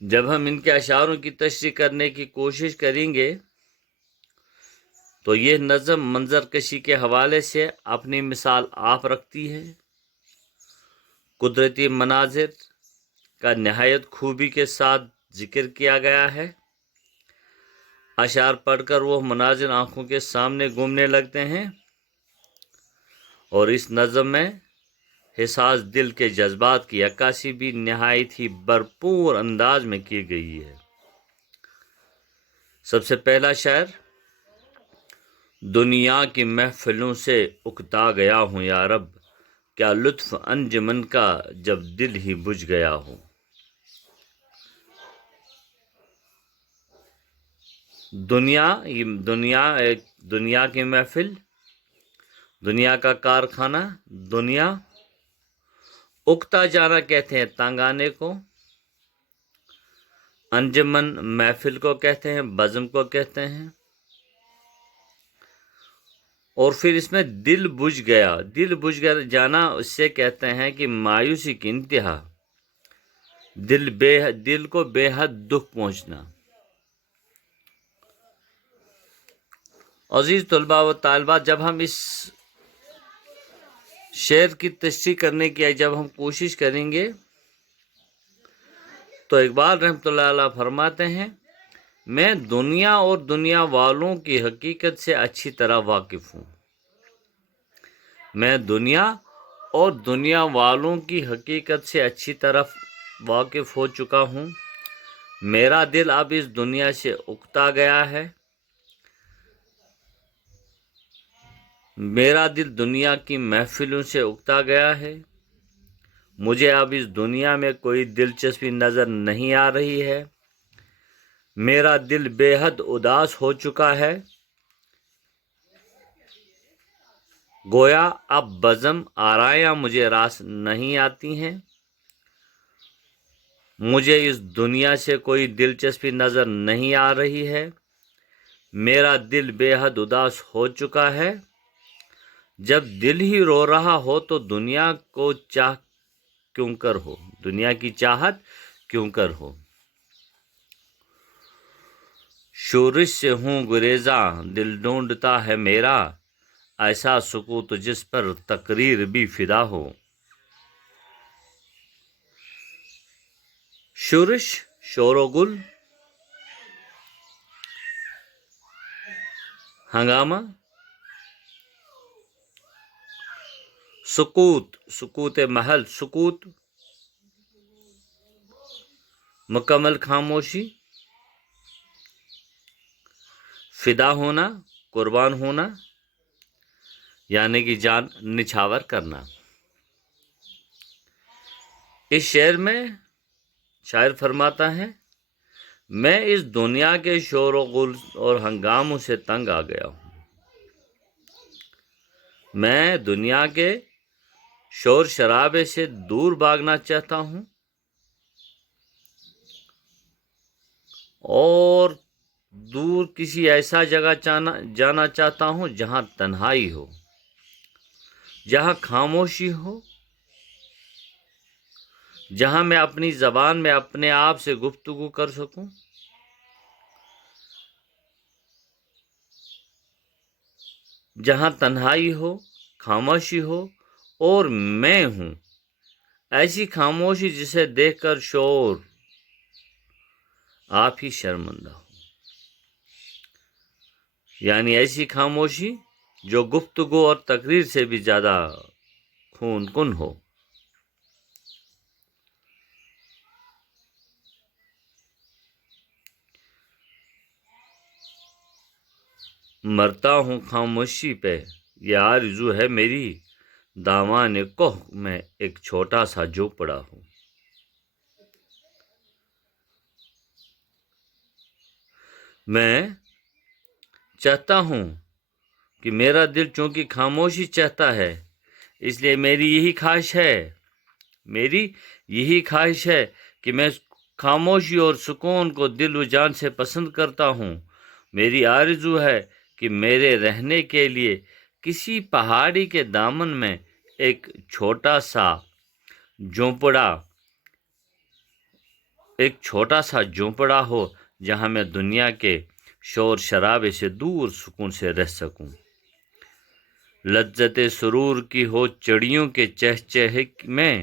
جب ہم ان کے اشعاروں کی تشریح کرنے کی کوشش کریں گے تو یہ نظم منظر کشی کے حوالے سے اپنی مثال آپ رکھتی ہے۔ قدرتی مناظر کا نہایت خوبی کے ساتھ ذکر کیا گیا ہے۔ اشعار پڑھ کر وہ مناظر آنکھوں کے سامنے گھومنے لگتے ہیں، اور اس نظم میں حساس دل کے جذبات کی عکاسی بھی نہایت ہی بھرپور انداز میں کی گئی ہے۔ سب سے پہلا شعر: دنیا کی محفلوں سے اکتا گیا ہوں یا رب، کیا لطف انجمن کا جب دل ہی بجھ گیا ہو۔ دنیا کی محفل، دنیا کا کارخانہ، دنیا اکتا جانا کہتے ہیں تنگ آنے کو، انجمن محفل کو کہتے ہیں، بزم کو کہتے ہیں، اور پھر اس میں دل بجھ گیا جانا اس سے کہتے ہیں کہ مایوسی کی انتہا، دل کو بے حد دکھ پہنچنا۔ عزیز طلباء و طالبات، جب ہم اس شعر کی تشریح کرنے کی جب ہم کوشش کریں گے تو اقبال رحمۃ اللہ علیہ فرماتے ہیں، میں دنیا اور دنیا والوں کی حقیقت سے اچھی طرح واقف ہوں۔ میں دنیا اور دنیا والوں کی حقیقت سے اچھی طرح واقف ہو چکا ہوں۔ میرا دل اب اس دنیا سے اکتا گیا ہے۔ میرا دل دنیا کی محفلوں سے اکتا گیا ہے۔ مجھے اب اس دنیا میں کوئی دلچسپی نظر نہیں آ رہی ہے۔ میرا دل بے حد اداس ہو چکا ہے۔ گویا اب بزم آرایاں مجھے راس نہیں آتی ہیں۔ مجھے اس دنیا سے کوئی دلچسپی نظر نہیں آ رہی ہے۔ میرا دل بے حد اداس ہو چکا ہے۔ جب دل ہی رو رہا ہو تو دنیا کو چاہ کیوں کر ہو، دنیا کی چاہت کیوں کر ہو۔ شورش سے ہوں گریزاں دل ڈھونڈتا ہے میرا، ایسا سکوت جس پر تقریر بھی فدا ہو۔ شورش، شور و گل، ہنگامہ، سکوت محل، سکوت مکمل خاموشی، فدا ہونا، قربان ہونا، یعنی کہ جان نچھاور کرنا۔ اس شعر میں شاعر فرماتا ہے، میں اس دنیا کے شور و غل اور ہنگاموں سے تنگ آ گیا ہوں۔ میں دنیا کے شور شرابے سے دور بھاگنا چاہتا ہوں اور دور کسی ایسا جگہ جانا چاہتا ہوں جہاں تنہائی ہو، جہاں خاموشی ہو، جہاں میں اپنی زبان میں اپنے آپ سے گفتگو کر سکوں، جہاں تنہائی ہو، خاموشی ہو اور میں ہوں۔ ایسی خاموشی جسے دیکھ کر شور آپ ہی شرمندہ ہو، یعنی ایسی خاموشی جو گفتگو اور تقریر سے بھی زیادہ خون کن ہو۔ مرتا ہوں خاموشی پہ، یہ آرزو ہے میری، دامان کوہ میں ایک چھوٹا سا جھونپڑا ہوں۔ میں چاہتا ہوں کہ میرا دل چونکہ خاموشی چاہتا ہے، اس لیے میری یہی خواہش ہے کہ میں خاموشی اور سکون کو دل و جان سے پسند کرتا ہوں۔ میری آرزو ہے کہ میرے رہنے کے لیے کسی پہاڑی کے دامن میں ایک چھوٹا سا جھونپڑا ایک چھوٹا سا جھونپڑا ہو جہاں میں دنیا کے شور شرابے سے دور سکون سے رہ سکوں۔ لذت سرور کی ہو چڑیوں کے چہچہک میں،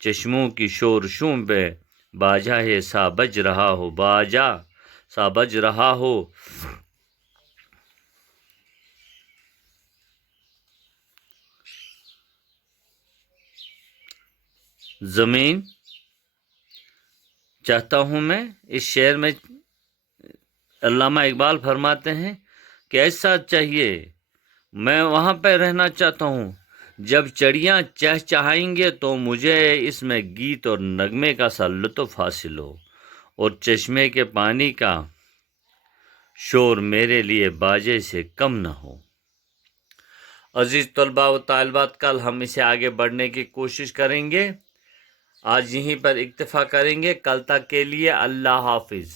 چشموں کی شورشوں پہ باجا ہے سا بج رہا ہو، باجا سا بج رہا ہو۔ زمین چاہتا ہوں میں، اس شعر میں علامہ اقبال فرماتے ہیں کہ ایسا چاہیے، میں وہاں پہ رہنا چاہتا ہوں جب چڑیاں چہچہائیں گے تو مجھے اس میں گیت اور نغمے کا سا لطف حاصل ہو، اور چشمے کے پانی کا شور میرے لیے باجے سے کم نہ ہو۔ عزیز طلباء و طالبات، کل ہم اسے آگے بڑھنے کی کوشش کریں گے۔ آج یہیں پر اکتفا کریں گے، کل تک کے لیے اللہ حافظ۔